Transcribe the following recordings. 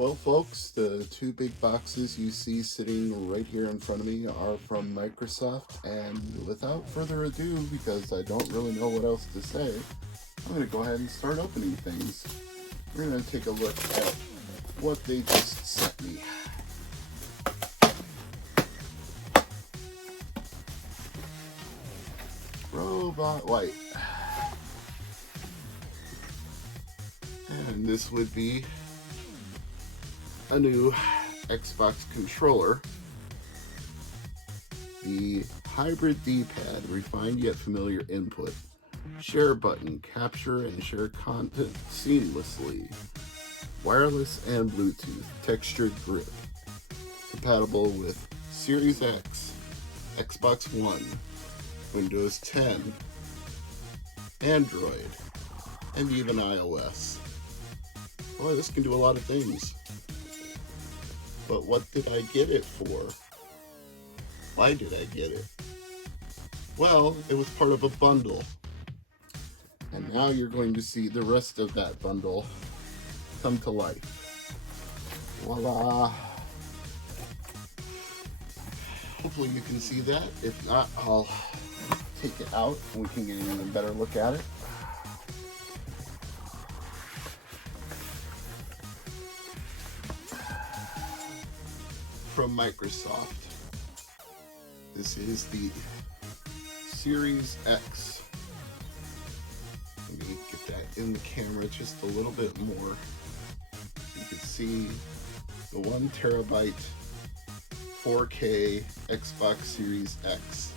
Well, folks, the two big boxes you see sitting right here in front of me are from Microsoft. And without further ado, because I don't really know what else to say, I'm going to go ahead and start opening things. We're going to take a look at what they just sent me. Robot White. And this would be a new Xbox controller. The hybrid D-pad, refined yet familiar input. Share button, capture and share content seamlessly. Wireless and Bluetooth, textured grip. Compatible with Series X, Xbox One, Windows 10, Android, and even iOS. Boy, this can do a lot of things. But what did I get it for? Why did I get it? Well, it was part of a bundle. And now you're going to see the rest of that bundle come to life. Voila! Hopefully you can see that. If not, I'll take it out and we can get an even better look at it. From Microsoft. This is the Series X. Let me get that in the camera just a little bit more. You can see the 1 terabyte 4K Xbox Series X.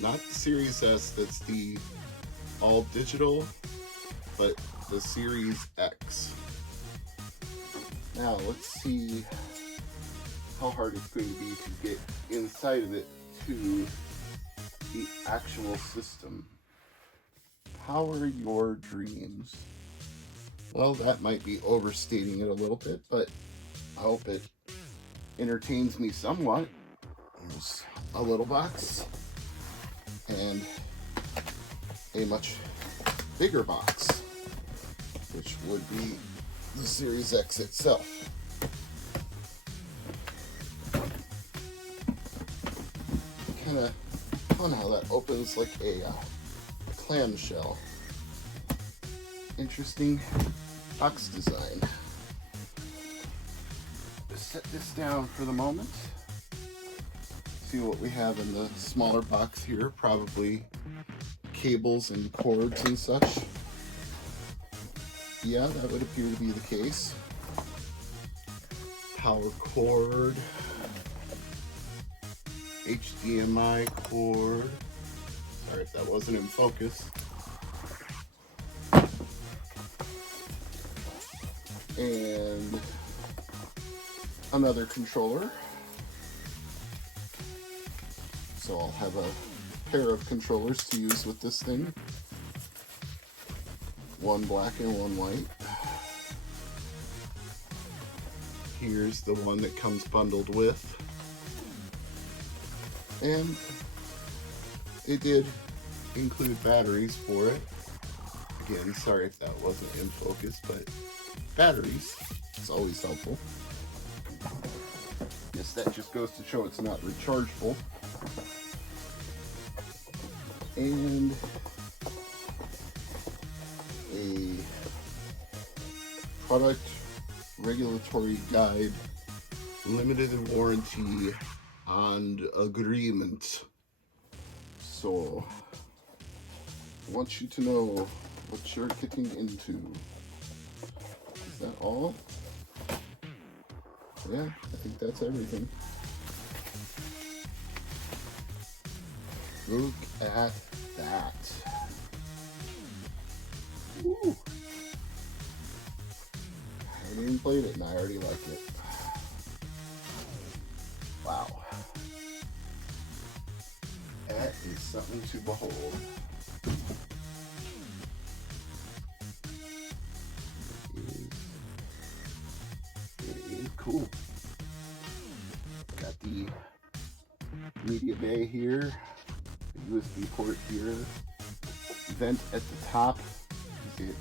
Not the Series S, that's the all digital, but the Series X. Now let's see how hard it's going to be to get inside of it to the actual system. Power your dreams. Well, that might be overstating it a little bit, but I hope it entertains me somewhat. There's a little box and a much bigger box, which would be the Series X itself. Kind of fun how that opens like a clamshell. Interesting box design. Just set this down for the moment. See what we have in the smaller box here. Probably cables and cords and such. Yeah, that would appear to be the case. Power cord. HDMI cord. Sorry if that wasn't in focus. And another controller. So I'll have a pair of controllers to use with this thing. One black and one white. Here's the one that comes bundled with. And they did include batteries for it. Again, sorry if that wasn't in focus, but batteries is always helpful. Guess that just goes to show it's not rechargeable. And a product regulatory guide, limited warranty and agreement. So I want you to know what you're getting into. Is that all? Yeah, I think that's everything. Look at that. Woo. I haven't even played it and I already like it. Wow. That is something to behold. It is cool. Got the media bay here, the USB port here, vent at the top. You see it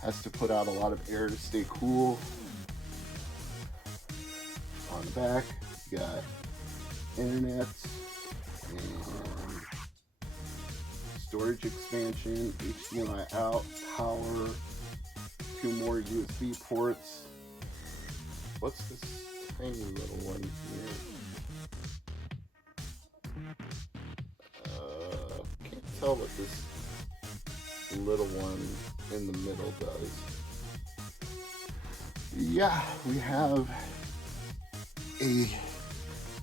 has to put out a lot of air to stay cool. the back, you got internet and storage expansion, HDMI out, power, 2 more USB ports. What's this tiny little one here? Can't tell what this little one in the middle does. Yeah, we have a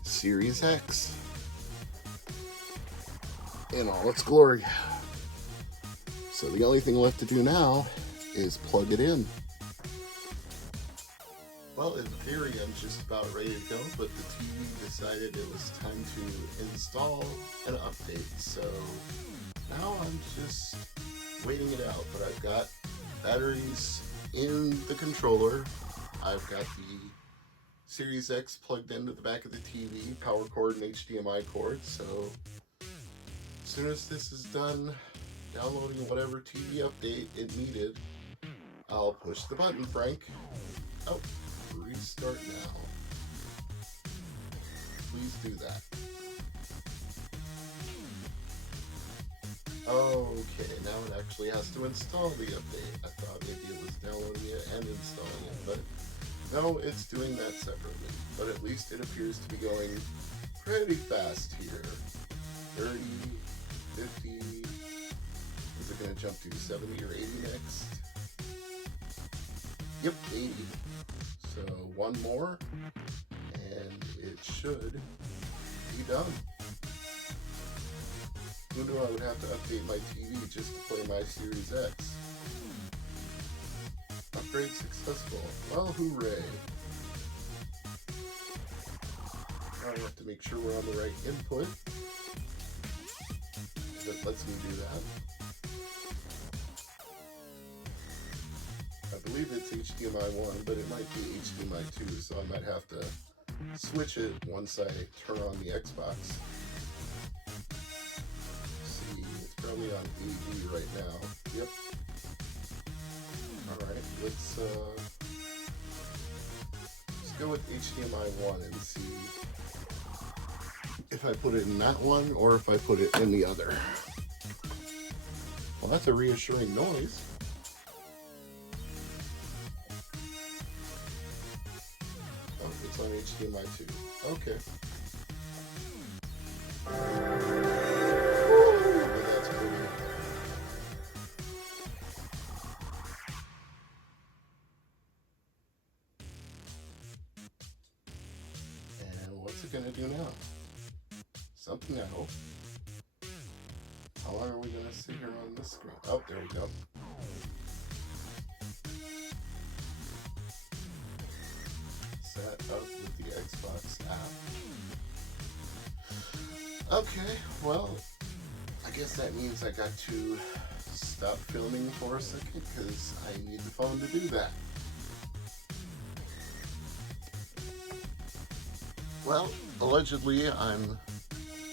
Series X in all its glory. So the only thing left to do now is plug it in. Well, in theory, I'm just about ready to go, but the TV decided it was time to install an update. So now I'm just waiting it out, but I've got batteries in the controller. I've got the Series X plugged into the back of the TV, power cord and HDMI cord. So as soon as this is done downloading whatever TV update it needed, I'll push the button, Frank. Oh, restart now. Please do that. Okay, now it actually has to install the update. I thought maybe it was downloading it and installing it, but no, it's doing that separately. But at least it appears to be going pretty fast here. 30, 50, is it going to jump to 70 or 80 next? Yep, 80. So one more, and it should be done. Who knew I would have to update my TV just to play my Series X? Upgrade successful. Well, hooray. Now I have to make sure we're on the right input. If it lets me do that. I believe it's HDMI 1, but it might be HDMI 2, so I might have to switch it once I turn on the Xbox. See, it's probably on AV right now. Yep. Alright, let's go with HDMI 1 and see if I put it in that one or if I put it in the other. Well, that's a reassuring noise. Oh, it's on HDMI 2. Okay. That's pretty. And what's it gonna do now? Something, I hope. How long are we gonna sit here on this screen? Oh, there we go. Set up with the Xbox app. Okay, well, I guess that means I got to stop filming for a second because I need the phone to do that. Well, allegedly I'm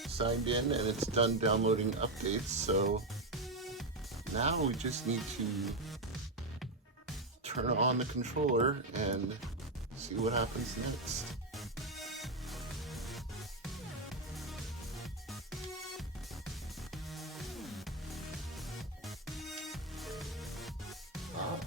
signed in and it's done downloading updates, so now we just need to turn on the controller and see what happens next. Wow.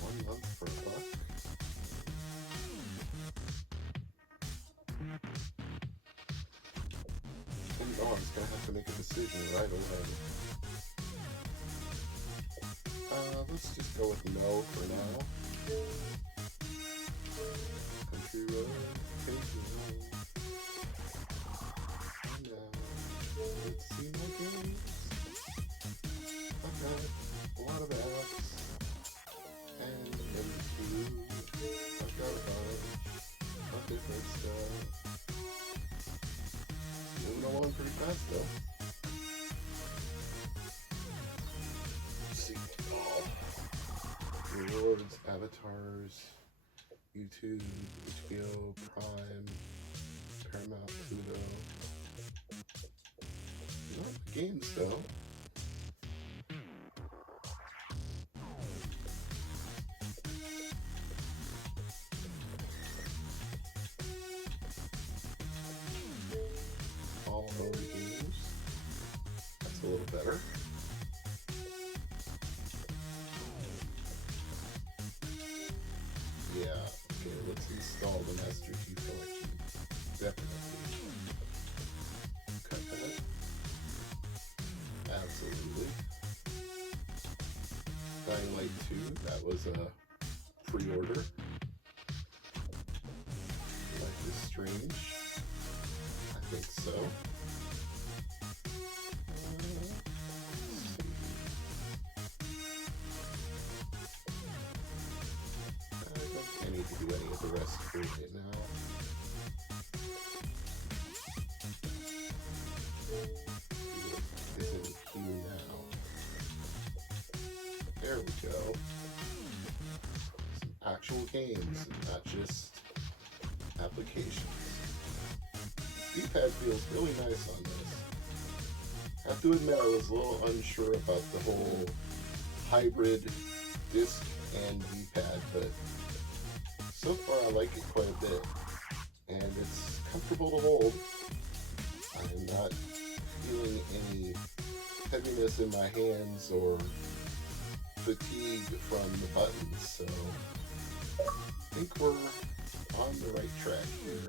$1 month for $1. Oh, I'm just gonna have to make a decision right away. Let's just go with no for now. Country road, take me home. And let's see my games. I've got a lot of apps. And MQ. I've got a bunch of different stuff. Moving along pretty fast though. Let's see. Oh. Rewards, avatars, YouTube, HBO, Prime, Paramount, Pluto. games though. All home games. That's a little better. Yeah, okay, let's install the Master Chief Collection. Definitely. Cuphead. Absolutely. Dying Light 2, that was a pre-order. Life is Strange. I think so. I need to do any of the rest for right now. Is in queue now. There we go. Some actual games, not just applications. D-pad feels really nice on this. I have to admit I was a little unsure about the whole hybrid disc and D-pad, but so far I like it quite a bit, and it's comfortable to hold. I'm not feeling any heaviness in my hands or fatigue from the buttons, so I think we're on the right track here.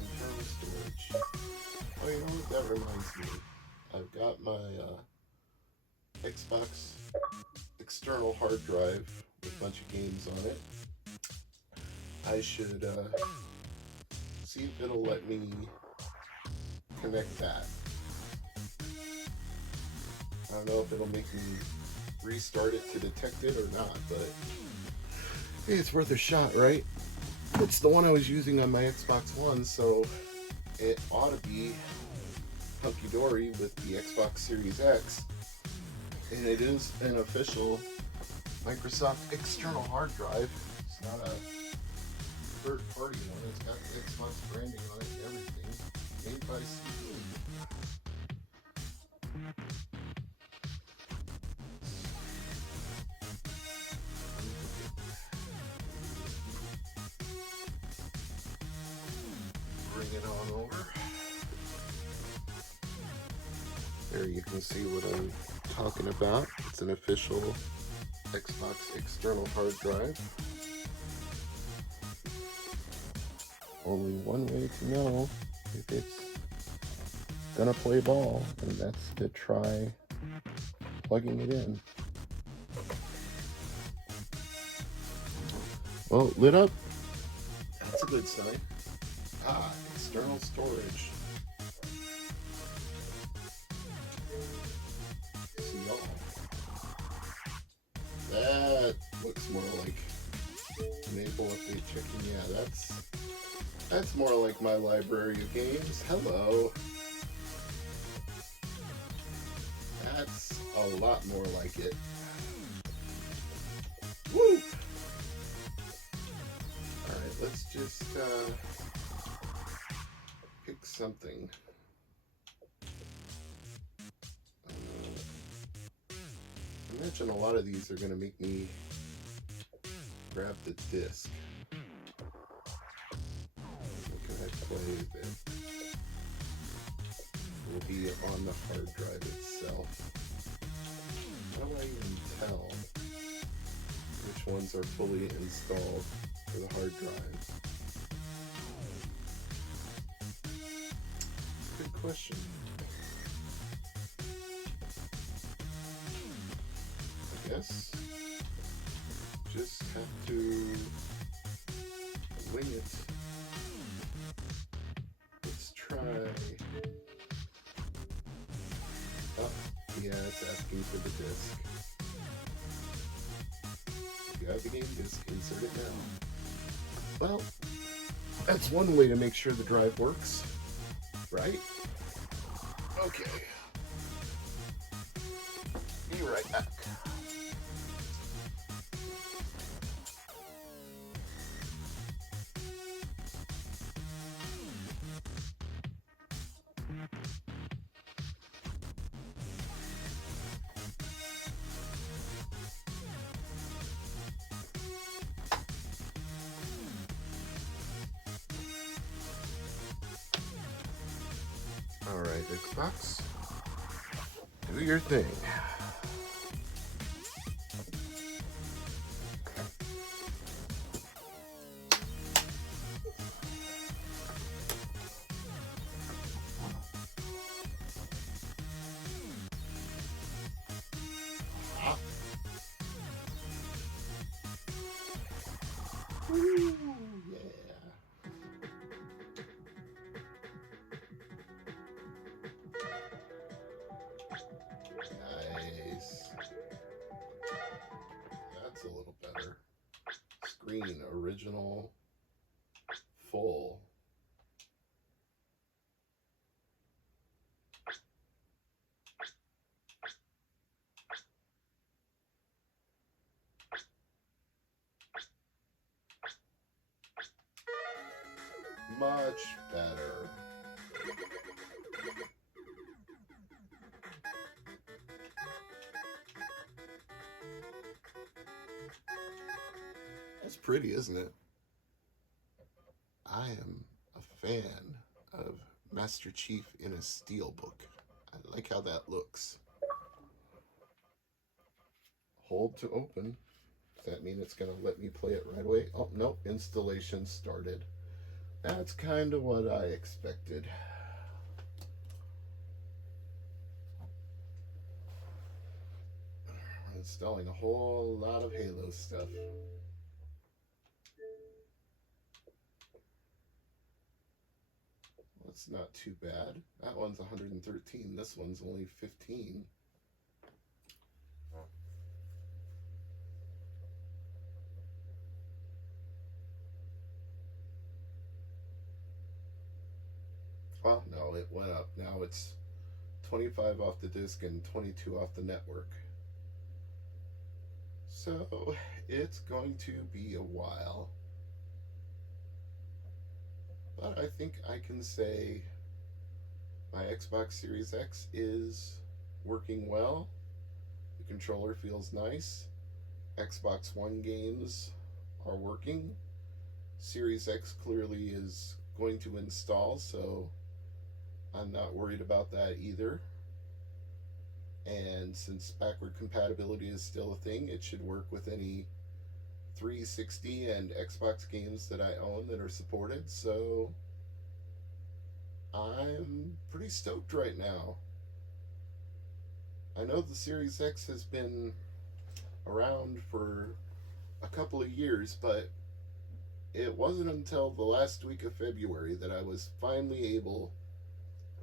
Internal storage. Oh, you know what? That reminds me. I've got my Xbox external hard drive with a bunch of games on it. I should see if it'll let me connect that. I don't know if it'll make me restart it to detect it or not, but hey, it's worth a shot, right? It's the one I was using on my Xbox One, so it ought to be hunky-dory with the Xbox Series X. And it is an official Microsoft external hard drive. It's not a third-party one. It's got the Xbox branding on it and everything. Made by CD. Bring it on over. There you can see what I'm talking about. It's an official Xbox external hard drive. Only one way to know if it's gonna play ball, and that's to try plugging it in. Well, lit up. That's a good sign. Ah, external storage. See y'all. That looks more like enable update checking. Yeah, that's more like my library of games. Hello. That's a lot more like it. Woo! Alright, let's just pick something. I imagine a lot of these are going to make me grab the disc. What can I play that will be on the hard drive itself? How do I even tell which ones are fully installed for the hard drive? Good question. I guess just have to wing it. Let's try. Oh, yeah, it's asking for the disc. If you have the game disc, insert it now. Well, that's one way to make sure the drive works, right? Okay. Be right back. Xbox, do your thing. Ooh, yeah. Nice. That's a little better. Screen original full. Much better. That's pretty, isn't it? I am a fan of Master Chief in a Steelbook. I like how that looks. Hold to open. Does that mean it's going to let me play it right away? Oh, no, installation started. That's kind of what I expected. We're installing a whole lot of Halo stuff. That's not too bad. That one's 113. This one's only 15. Well, no, it went up. Now it's 25 off the disk and 22 off the network. So it's going to be a while. But I think I can say my Xbox Series X is working well. The controller feels nice. Xbox One games are working. Series X clearly is going to install, so I'm not worried about that either. And since backward compatibility is still a thing, it should work with any 360 and Xbox games that I own that are supported, so I'm pretty stoked right now. I know the Series X has been around for a couple of years, but it wasn't until the last week of February that I was finally able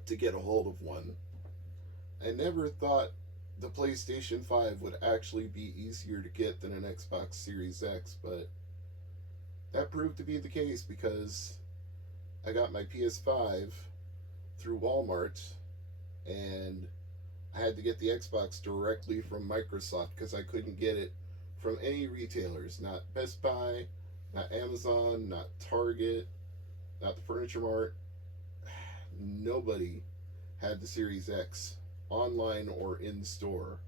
to get a hold of one. I never thought the PlayStation 5 would actually be easier to get than an Xbox Series X, but that proved to be the case because I got my PS5 through Walmart and I had to get the Xbox directly from Microsoft because I couldn't get it from any retailers, not Best Buy, not Amazon, not Target, not the Furniture Mart. Nobody had the Series X online or in store.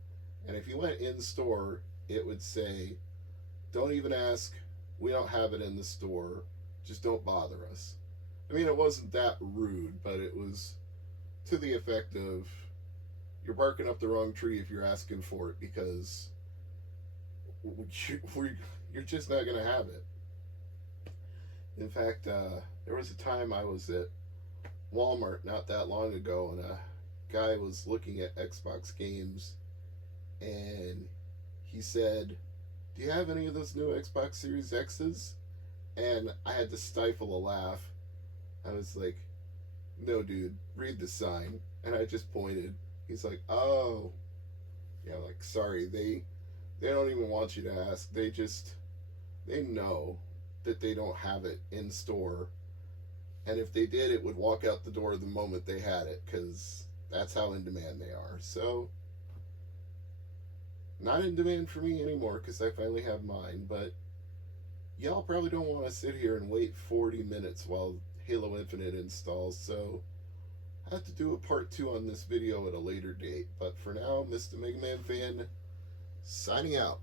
And if you went in store, it would say, don't even ask, we don't have it in the store, just don't bother us. I mean, it wasn't that rude, but it was to the effect of, you're barking up the wrong tree if you're asking for it because you're just not going to have it. In fact, there was a time I was at Walmart not that long ago, and a guy was looking at Xbox games, and he said, do you have any of those new Xbox Series X's? And I had to stifle a laugh. I was like, no, dude, read the sign. And I just pointed. He's like, oh. Yeah, like, sorry, they don't even want you to ask. They know that they don't have it in store. And if they did, it would walk out the door the moment they had it, because that's how in demand they are. So, not in demand for me anymore, because I finally have mine, but y'all probably don't want to sit here and wait 40 minutes while Halo Infinite installs, so I have to do a part 2 on this video at a later date. But for now, Mr. Mega Man Fan, signing out.